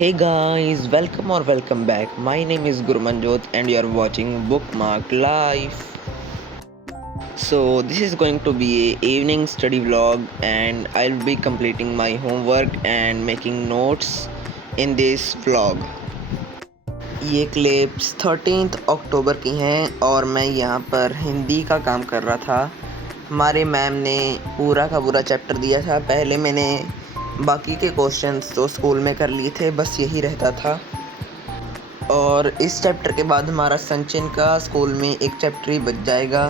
Hey guys, welcome back. My name is Gurumanjot and you are watching Bookmark Life. So this is going to be a evening study vlog and I'll be completing my homework and making notes in this vlog. ये clips 13 अक्टूबर की हैं और मैं यहाँ पर हिंदी का काम कर रहा था। हमारे मैम ने पूरा का पूरा चैप्टर दिया था। पहले मैंने बाकी के क्वेश्चंस तो स्कूल में कर लिए थे, बस यही रहता था। और इस चैप्टर के बाद हमारा संचिन का स्कूल में एक चैप्टर ही बच जाएगा,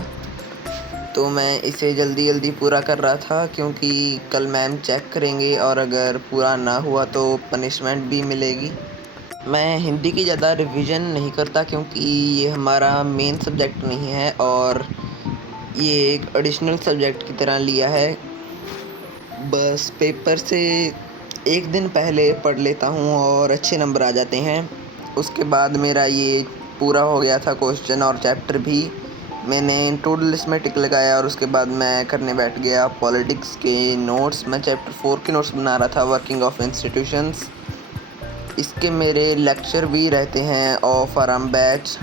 तो मैं इसे जल्दी जल्दी पूरा कर रहा था क्योंकि कल मैम चेक करेंगे और अगर पूरा ना हुआ तो पनिशमेंट भी मिलेगी। मैं हिंदी की ज़्यादा रिवीजन नहीं करता क्योंकि ये हमारा मेन सब्जेक्ट नहीं है और ये एक एडिशनल सब्जेक्ट की तरह लिया है। बस पेपर से एक दिन पहले पढ़ लेता हूँ और अच्छे नंबर आ जाते हैं। उसके बाद मेरा ये पूरा हो गया था क्वेश्चन और चैप्टर भी। मैंने टू डू लिस्ट में टिक लगाया और उसके बाद मैं करने बैठ गया पॉलिटिक्स के नोट्स। मैं चैप्टर 4 के नोट्स बना रहा था, वर्किंग ऑफ इंस्टीट्यूशंस। इसके मेरे लेक्चर भी रहते हैं ऑफ आराम बैच,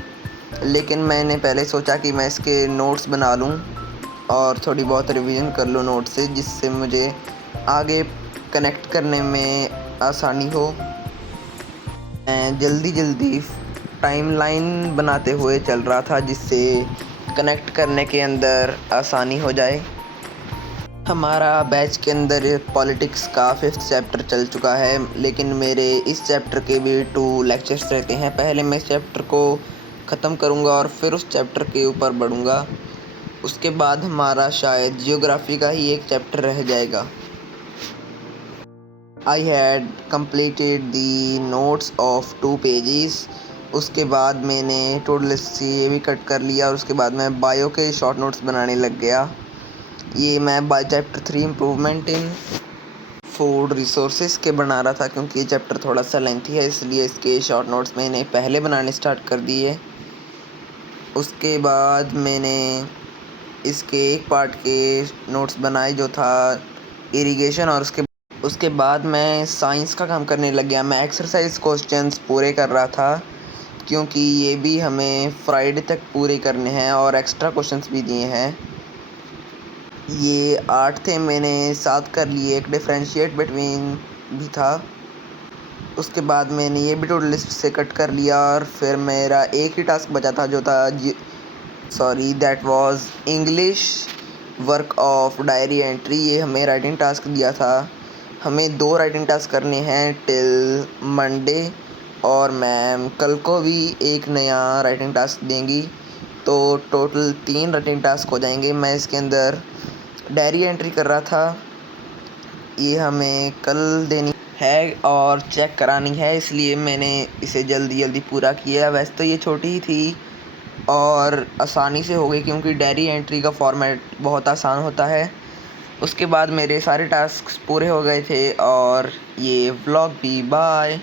लेकिन मैंने पहले सोचा कि मैं इसके नोट्स बना लूँ और थोड़ी बहुत रिवीजन कर लूँ नोट से, जिससे मुझे आगे कनेक्ट करने में आसानी हो। मैं जल्दी टाइमलाइन बनाते हुए चल रहा था जिससे कनेक्ट करने के अंदर आसानी हो जाए। हमारा बैच के अंदर पॉलिटिक्स का 5th चैप्टर चल चुका है, लेकिन मेरे इस चैप्टर के भी 2 लेक्चर्स रहते हैं। पहले मैं इस चैप्टर को ख़त्म करूंगा और फिर उस चैप्टर के ऊपर बढ़ूंगा। उसके बाद हमारा शायद जियोग्राफी का ही एक चैप्टर रह जाएगा। I had completed the notes of 2 pages. उसके बाद मैंने टू डू लिस्ट से ये भी कट कर लिया और उसके बाद मैं बायो के शॉर्ट नोट्स बनाने लग गया। ये मैं by chapter 3 improvement in food resources के बना रहा था क्योंकि ये चैप्टर थोड़ा सा लेंथी है, इसलिए इसके शॉर्ट नोट्स मैंने पहले बनाने स्टार्ट कर दिए। उसके बाद मैंने इसके एक पार्ट के नोट्स बनाए जो था इरिगेशन, और उसके बाद मैं साइंस का काम करने लग गया। मैं एक्सरसाइज क्वेश्चंस पूरे कर रहा था क्योंकि ये भी हमें फ्राइडे तक पूरे करने हैं और एक्स्ट्रा क्वेश्चंस भी दिए हैं। ये 8 थे, मैंने 7 कर लिए। एक डिफरेंशिएट बिटवीन भी था। उसके बाद मैंने ये भी टू डू लिस्ट से कट कर लिया और फिर मेरा एक ही टास्क बचा था जो था that was English work of diary entry. ये हमें राइटिंग टास्क दिया था। हमें 2 राइटिंग टास्क करने हैं टिल मंडे और मैम कल को भी एक नया राइटिंग टास्क देंगी, तो टोटल 3 राइटिंग टास्क हो जाएंगे। मैं इसके अंदर डायरी एंट्री कर रहा था। ये हमें कल देनी है और चेक करानी है, इसलिए मैंने इसे जल्दी पूरा किया। वैसे तो ये छोटी ही थी और आसानी से हो गई क्योंकि डायरी एंट्री का फॉर्मेट बहुत आसान होता है। उसके बाद मेरे सारे टास्क पूरे हो गए थे और ये व्लॉग भी। बाय।